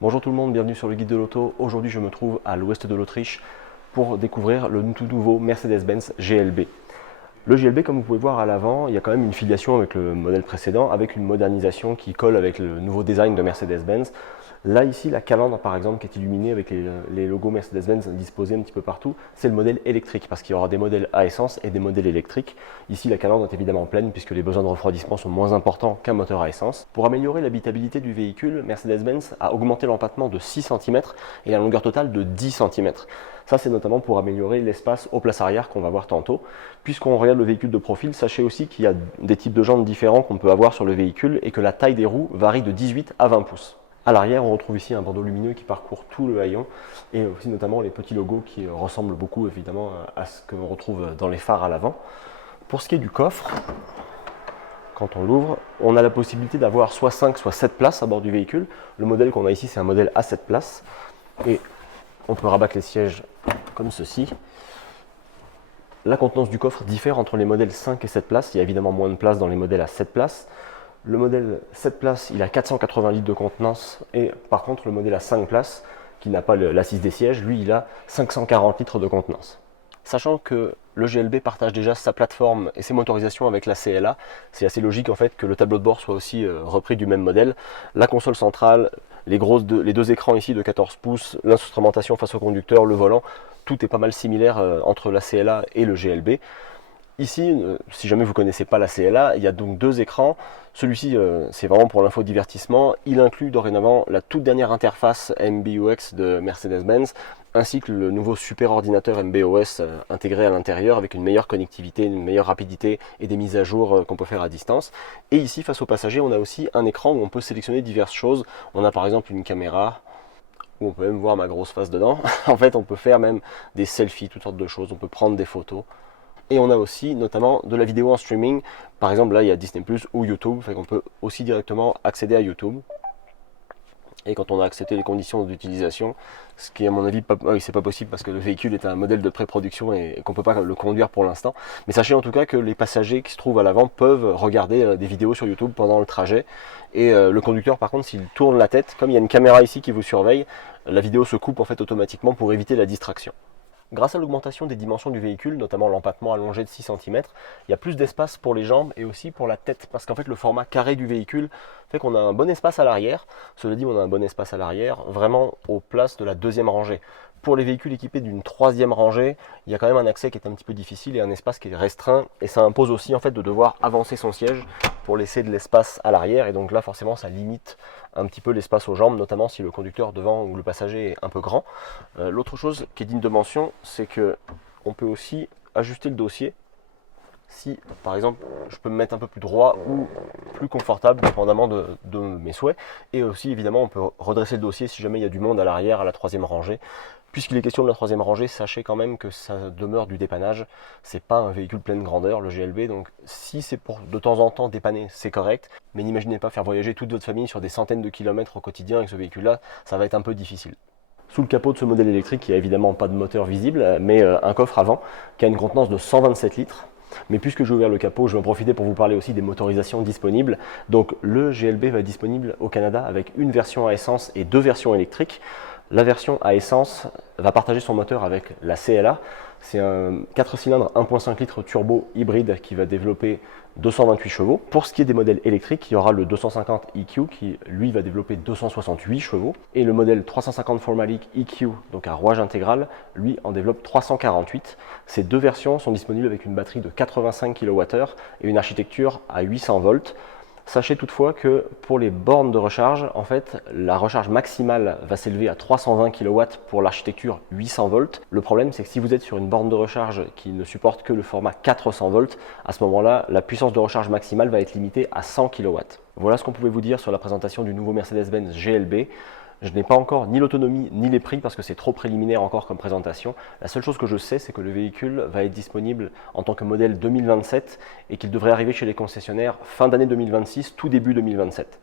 Bonjour tout le monde, bienvenue sur le guide de l'auto. Aujourd'hui je me trouve à l'ouest de l'Autriche pour découvrir le tout nouveau Mercedes-Benz GLB. Le GLB, comme vous pouvez voir à l'avant, il y a quand même une filiation avec le modèle précédent, avec une modernisation qui colle avec le nouveau design de Mercedes-Benz. Là ici, la calandre par exemple qui est illuminée avec les logos Mercedes-Benz disposés un petit peu partout, c'est le modèle électrique parce qu'il y aura des modèles à essence et des modèles électriques. Ici, la calandre est évidemment pleine puisque les besoins de refroidissement sont moins importants qu'un moteur à essence. Pour améliorer l'habitabilité du véhicule, Mercedes-Benz a augmenté l'empattement de 6 cm et la longueur totale de 10 cm. Ça, c'est notamment pour améliorer l'espace aux places arrière qu'on va voir tantôt. Puisqu'on regarde le véhicule de profil, sachez aussi qu'il y a des types de jantes différents qu'on peut avoir sur le véhicule et que la taille des roues varie de 18 à 20 pouces. À l'arrière, on retrouve ici un bandeau lumineux qui parcourt tout le haillon et aussi notamment les petits logos qui ressemblent beaucoup évidemment à ce que l'on retrouve dans les phares à l'avant. Pour ce qui est du coffre, quand on l'ouvre, on a la possibilité d'avoir soit 5 soit 7 places à bord du véhicule. Le modèle qu'on a ici, c'est un modèle à 7 places et on peut rabattre les sièges comme ceci. La contenance du coffre diffère entre les modèles 5 et 7 places. Il y a évidemment moins de place dans les modèles à 7 places. Le modèle 7 places, il a 480 litres de contenance et par contre le modèle à 5 places, qui n'a pas l'assise des sièges, lui il a 540 litres de contenance. Sachant que le GLB partage déjà sa plateforme et ses motorisations avec la CLA, c'est assez logique en fait que le tableau de bord soit aussi repris du même modèle. La console centrale, les deux écrans ici de 14 pouces, l'instrumentation face au conducteur, le volant, tout est pas mal similaire entre la CLA et le GLB. Ici, si jamais vous ne connaissez pas la CLA, il y a donc deux écrans. Celui-ci, c'est vraiment pour l'infodivertissement. Il inclut dorénavant la toute dernière interface MBUX de Mercedes-Benz, ainsi que le nouveau super ordinateur MBOS intégré à l'intérieur avec une meilleure connectivité, une meilleure rapidité et des mises à jour qu'on peut faire à distance. Et ici, face aux passagers, on a aussi un écran où on peut sélectionner diverses choses. On a par exemple une caméra, où on peut même voir ma grosse face dedans. En fait, on peut faire même des selfies, toutes sortes de choses. On peut prendre des photos. Et on a aussi notamment de la vidéo en streaming. Par exemple, là, il y a Disney Plus ou YouTube. Fait qu'on peut aussi directement accéder à YouTube. Et quand on a accepté les conditions d'utilisation, ce qui est à mon avis, c'est pas possible parce que le véhicule est un modèle de pré-production et qu'on ne peut pas le conduire pour l'instant. Mais sachez en tout cas que les passagers qui se trouvent à l'avant peuvent regarder des vidéos sur YouTube pendant le trajet. Et le conducteur, par contre, s'il tourne la tête, comme il y a une caméra ici qui vous surveille, la vidéo se coupe en fait automatiquement pour éviter la distraction. Grâce à l'augmentation des dimensions du véhicule, notamment l'empattement allongé de 6 cm, il y a plus d'espace pour les jambes et aussi pour la tête, parce qu'en fait le format carré du véhicule fait qu'on a un bon espace à l'arrière. Cela dit, on a un bon espace à l'arrière, vraiment aux places de la deuxième rangée. Pour les véhicules équipés d'une troisième rangée, il y a quand même un accès qui est un petit peu difficile et un espace qui est restreint, et ça impose aussi en fait de devoir avancer son siège pour laisser de l'espace à l'arrière, et donc là forcément ça limite un petit peu l'espace aux jambes, notamment si le conducteur devant ou le passager est un peu grand. L'autre chose qui est digne de mention, c'est que on peut aussi ajuster le dossier si par exemple je peux me mettre un peu plus droit ou plus confortable dépendamment de mes souhaits, et aussi évidemment on peut redresser le dossier si jamais il y a du monde à l'arrière à la troisième rangée. Puisqu'il est question de la troisième rangée, sachez quand même que ça demeure du dépannage, c'est pas un véhicule pleine grandeur le GLB, donc si c'est pour de temps en temps dépanner, c'est correct, mais n'imaginez pas faire voyager toute votre famille sur des centaines de kilomètres au quotidien avec ce véhicule là, ça va être un peu difficile. Sous le capot de ce modèle électrique, il n'y a évidemment pas de moteur visible, mais un coffre avant qui a une contenance de 127 litres. Mais puisque j'ai ouvert le capot, je vais en profiter pour vous parler aussi des motorisations disponibles. Donc le GLB va être disponible au Canada avec une version à essence et deux versions électriques. La version à essence va partager son moteur avec la CLA. C'est un 4 cylindres 1.5 litres turbo hybride qui va développer 228 chevaux. Pour ce qui est des modèles électriques, il y aura le 250 EQ qui lui va développer 268 chevaux. Et le modèle 350 Formalic EQ, donc à rouage intégral, lui en développe 348. Ces deux versions sont disponibles avec une batterie de 85 kWh et une architecture à 800 volts. Sachez toutefois que pour les bornes de recharge, en fait, la recharge maximale va s'élever à 320 kW pour l'architecture 800 volts. Le problème, c'est que si vous êtes sur une borne de recharge qui ne supporte que le format 400 volts, à ce moment-là, la puissance de recharge maximale va être limitée à 100 kW. Voilà ce qu'on pouvait vous dire sur la présentation du nouveau Mercedes-Benz GLB. Je n'ai pas encore ni l'autonomie ni les prix parce que c'est trop préliminaire encore comme présentation. La seule chose que je sais, c'est que le véhicule va être disponible en tant que modèle 2027 et qu'il devrait arriver chez les concessionnaires fin d'année 2026, tout début 2027.